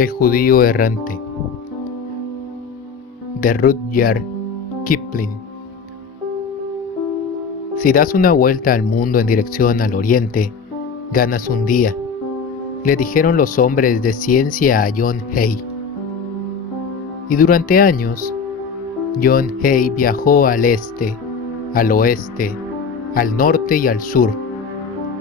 El judío errante, de Rudyard Kipling. Si das una vuelta al mundo en dirección al oriente, ganas un día, le dijeron los hombres de ciencia a John Hay. Y durante años, John Hay viajó al este, al oeste, al norte y al sur.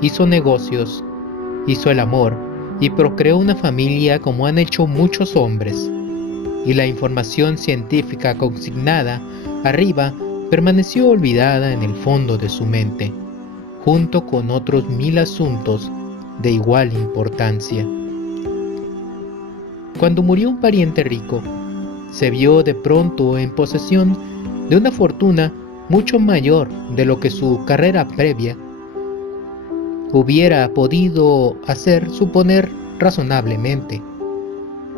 Hizo negocios, hizo el amor y procreó una familia como han hecho muchos hombres. Y la información científica consignada arriba permaneció olvidada en el fondo de su mente, junto con otros 1000 asuntos de igual importancia. Cuando murió un pariente rico, se vio de pronto en posesión de una fortuna mucho mayor de lo que su carrera previa hubiera podido hacer suponer razonablemente,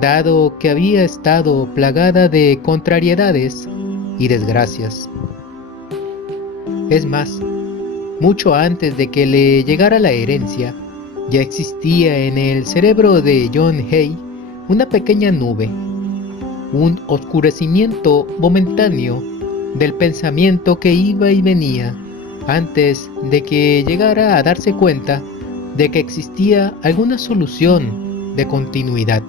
dado que había estado plagada de contrariedades y desgracias. Es más, mucho antes de que le llegara la herencia, ya existía en el cerebro de John Hay una pequeña nube, un oscurecimiento momentáneo del pensamiento que iba y venía antes de que llegara a darse cuenta de que existía alguna solución de continuidad.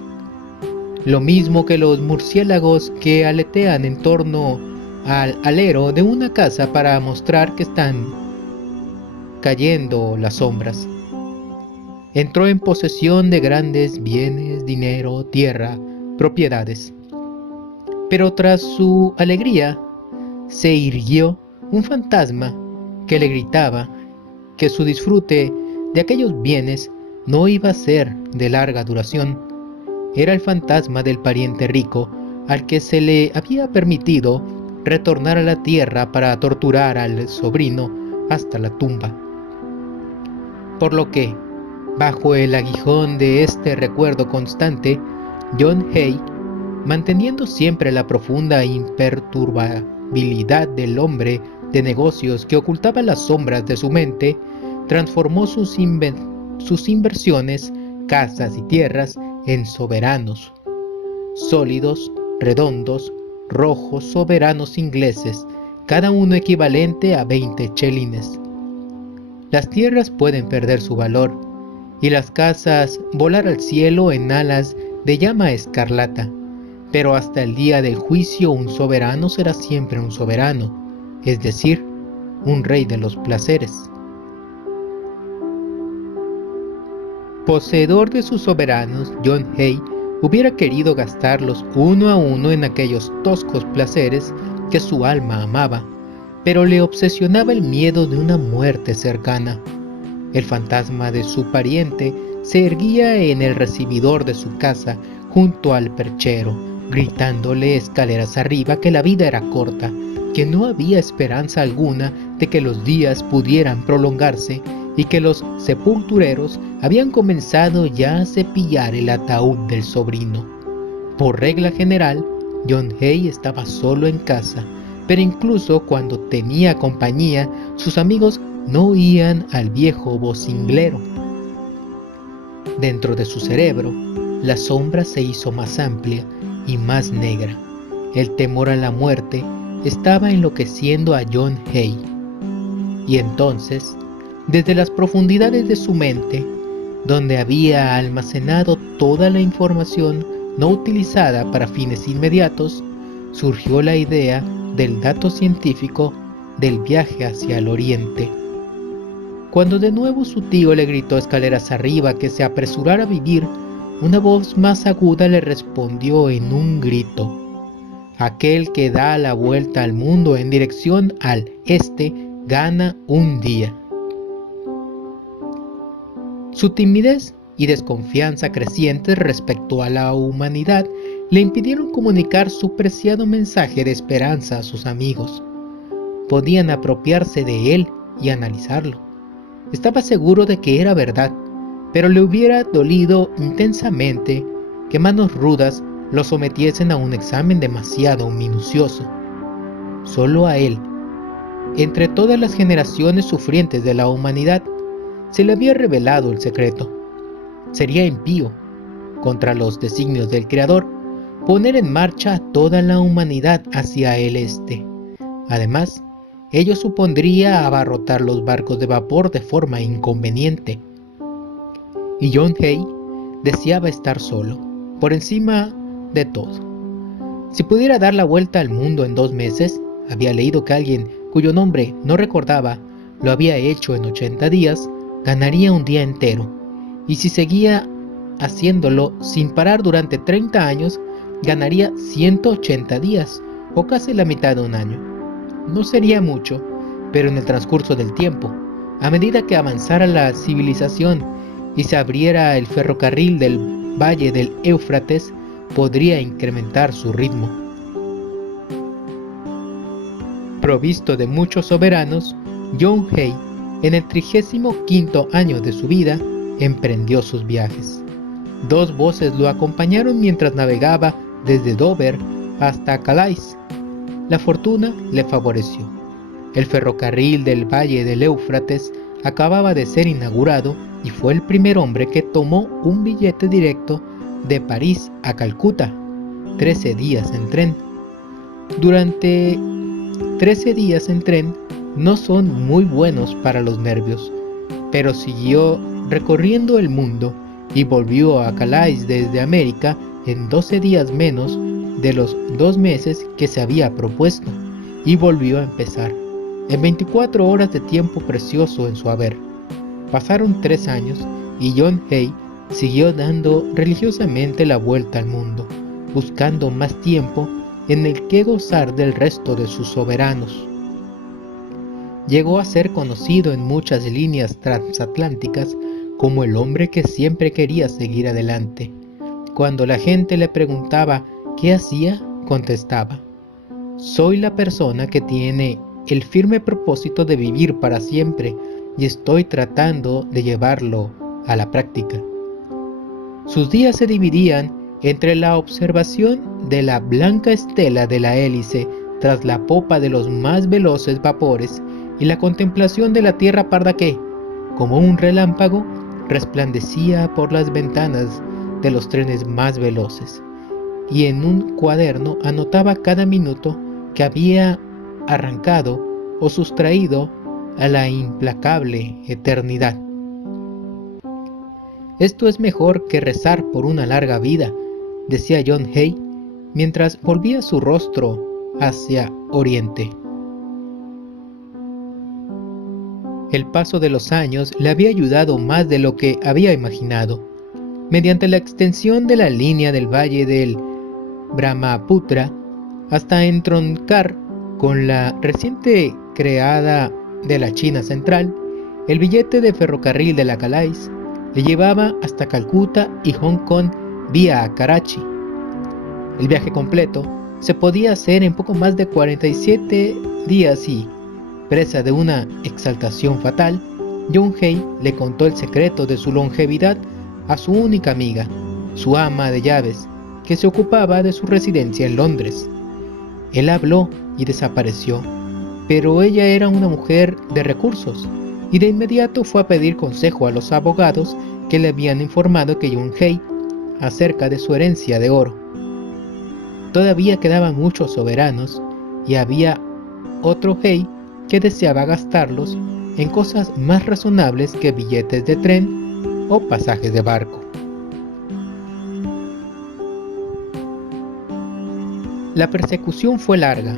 Lo mismo que los murciélagos que aletean en torno al alero de una casa para mostrar que están cayendo las sombras. Entró en posesión de grandes bienes, dinero, tierra, propiedades. Pero tras su alegría se irguió un fantasma que le gritaba que su disfrute de aquellos bienes no iba a ser de larga duración. Era el fantasma del pariente rico al que se le había permitido retornar a la tierra para torturar al sobrino hasta la tumba. Por lo que, bajo el aguijón de este recuerdo constante, John Hay, manteniendo siempre la profunda imperturbabilidad del hombre de negocios que ocultaba las sombras de su mente, transformó sus inversiones, casas y tierras en soberanos, sólidos, redondos, rojos soberanos ingleses, cada uno equivalente a 20 chelines. Las tierras pueden perder su valor, y las casas volar al cielo en alas de llama escarlata, pero hasta el día del juicio un soberano será siempre un soberano, es decir, un rey de los placeres. Poseedor de sus soberanos, John Hay hubiera querido gastarlos uno a uno en aquellos toscos placeres que su alma amaba, pero le obsesionaba el miedo de una muerte cercana. El fantasma de su pariente se erguía en el recibidor de su casa junto al perchero, gritándole escaleras arriba que la vida era corta, que no había esperanza alguna de que los días pudieran prolongarse y que los sepultureros habían comenzado ya a cepillar el ataúd del sobrino. Por regla general, John Hay estaba solo en casa, pero incluso cuando tenía compañía, sus amigos no oían al viejo vocinglero. Dentro de su cerebro, la sombra se hizo más amplia y más negra. El temor a la muerte estaba enloqueciendo a John Hay. Y entonces, desde las profundidades de su mente, donde había almacenado toda la información no utilizada para fines inmediatos, surgió la idea del dato científico del viaje hacia el oriente. Cuando de nuevo su tío le gritó escaleras arriba que se apresurara a vivir, una voz más aguda le respondió en un grito: aquel que da la vuelta al mundo en dirección al este gana un día. Su timidez y desconfianza crecientes respecto a la humanidad le impidieron comunicar su preciado mensaje de esperanza a sus amigos. Podían apropiarse de él y analizarlo. Estaba seguro de que era verdad, pero le hubiera dolido intensamente que manos rudas lo sometiesen a un examen demasiado minucioso. Solo a él, entre todas las generaciones sufrientes de la humanidad, se le había revelado el secreto. Sería impío, contra los designios del Creador, poner en marcha a toda la humanidad hacia el este. Además, ello supondría abarrotar los barcos de vapor de forma inconveniente. Y John Hay deseaba estar solo, por encima de todo. Si pudiera dar la vuelta al mundo en 2 meses, había leído que alguien cuyo nombre no recordaba lo había hecho en 80 días, ganaría un día entero. Y si seguía haciéndolo sin parar durante 30 años, ganaría 180 días, o casi la mitad de un año. No sería mucho, pero en el transcurso del tiempo, a medida que avanzara la civilización y se abriera el ferrocarril del valle del Éufrates, podría incrementar su ritmo. Provisto de muchos soberanos, John Hay, en el 35º año de su vida, emprendió sus viajes. 2 voces lo acompañaron mientras navegaba desde Dover hasta Calais. La fortuna le favoreció. El ferrocarril del valle del Éufrates acababa de ser inaugurado y fue el primer hombre que tomó un billete directo de París a Calcuta, 13 días en tren. Durante 13 días en tren no son muy buenos para los nervios, pero siguió recorriendo el mundo y volvió a Calais desde América en 12 días menos de los 2 meses que se había propuesto, y volvió a empezar, en 24 horas de tiempo precioso en su haber. Pasaron 3 años y John Hay siguió dando religiosamente la vuelta al mundo, buscando más tiempo en el que gozar del resto de sus soberanos. Llegó a ser conocido en muchas líneas transatlánticas como el hombre que siempre quería seguir adelante. Cuando la gente le preguntaba qué hacía, contestaba: soy la persona que tiene el firme propósito de vivir para siempre y estoy tratando de llevarlo a la práctica. Sus días se dividían entre la observación de la blanca estela de la hélice tras la popa de los más veloces vapores y la contemplación de la tierra parda que, como un relámpago, resplandecía por las ventanas de los trenes más veloces, y en un cuaderno anotaba cada minuto que había arrancado o sustraído a la implacable eternidad. Esto es mejor que rezar por una larga vida, decía John Hay, mientras volvía su rostro hacia Oriente. El paso de los años le había ayudado más de lo que había imaginado. Mediante la extensión de la línea del valle del Brahmaputra hasta entroncar con la reciente creada de la China Central, el billete de ferrocarril de la Calais le llevaba hasta Calcuta y Hong Kong vía Karachi. El viaje completo se podía hacer en poco más de 47 días y, presa de una exaltación fatal, John Hay le contó el secreto de su longevidad a su única amiga, su ama de llaves, que se ocupaba de su residencia en Londres. Él habló y desapareció, pero ella era una mujer de recursos, y de inmediato fue a pedir consejo a los abogados que le habían informado que John Hay acerca de su herencia de oro. Todavía quedaban muchos soberanos, y había otro Hay que deseaba gastarlos en cosas más razonables que billetes de tren o pasajes de barco. La persecución fue larga,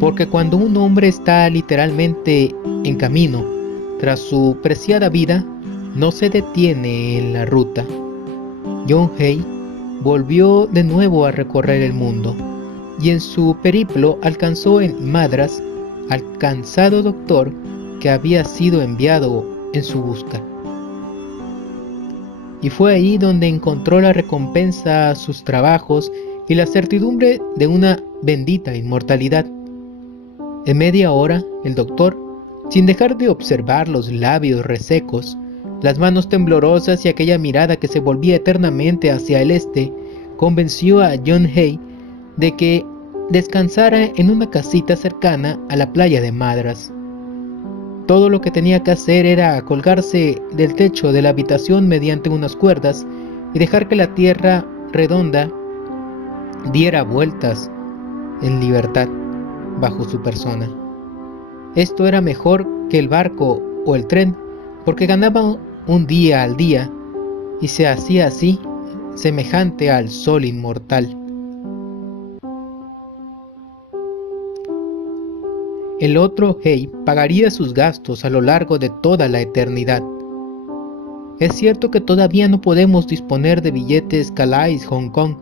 porque cuando un hombre está literalmente en camino tras su preciada vida, no se detiene en la ruta. John Hay volvió de nuevo a recorrer el mundo, y en su periplo alcanzó en Madras al cansado doctor que había sido enviado en su busca. Y fue ahí donde encontró la recompensa a sus trabajos y la certidumbre de una bendita inmortalidad. En media hora, el doctor, sin dejar de observar los labios resecos, las manos temblorosas y aquella mirada que se volvía eternamente hacia el este, convenció a John Hay de que descansara en una casita cercana a la playa de Madras. Todo lo que tenía que hacer era colgarse del techo de la habitación mediante unas cuerdas y dejar que la tierra redonda diera vueltas en libertad bajo su persona. Esto era mejor que el barco o el tren, porque ganaba un día al día y se hacía así semejante al sol inmortal. El otro Hei pagaría sus gastos a lo largo de toda la eternidad. Es cierto que todavía no podemos disponer de billetes Calais Hong Kong,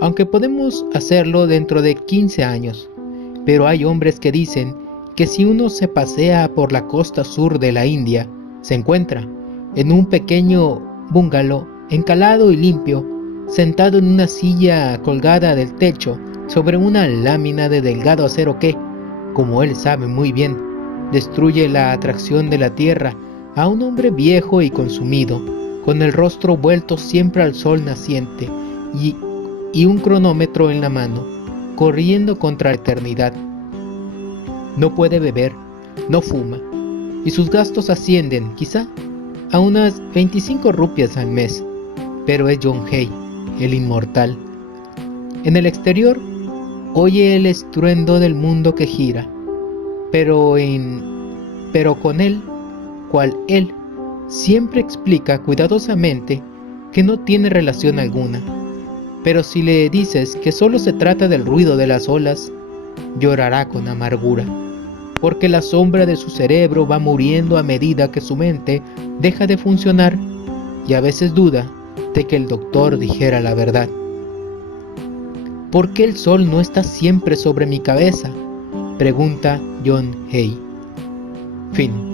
aunque podemos hacerlo dentro de 15 años. Pero hay hombres que dicen que si uno se pasea por la costa sur de la India, se encuentra en un pequeño bungalow encalado y limpio, sentado en una silla colgada del techo sobre una lámina de delgado acero que, como él sabe muy bien, destruye la atracción de la tierra a un hombre viejo y consumido, con el rostro vuelto siempre al sol naciente y un cronómetro en la mano, corriendo contra la eternidad. No puede beber, no fuma, y sus gastos ascienden, quizá, a unas 25 rupias al mes, pero es John Hay, el inmortal. En el exterior, oye el estruendo del mundo que gira, pero con él, cual él, siempre explica cuidadosamente que no tiene relación alguna. Pero si le dices que solo se trata del ruido de las olas, llorará con amargura, porque la sombra de su cerebro va muriendo a medida que su mente deja de funcionar, y a veces duda de que el doctor dijera la verdad. ¿Por qué el sol no está siempre sobre mi cabeza?, pregunta John Hay. Fin.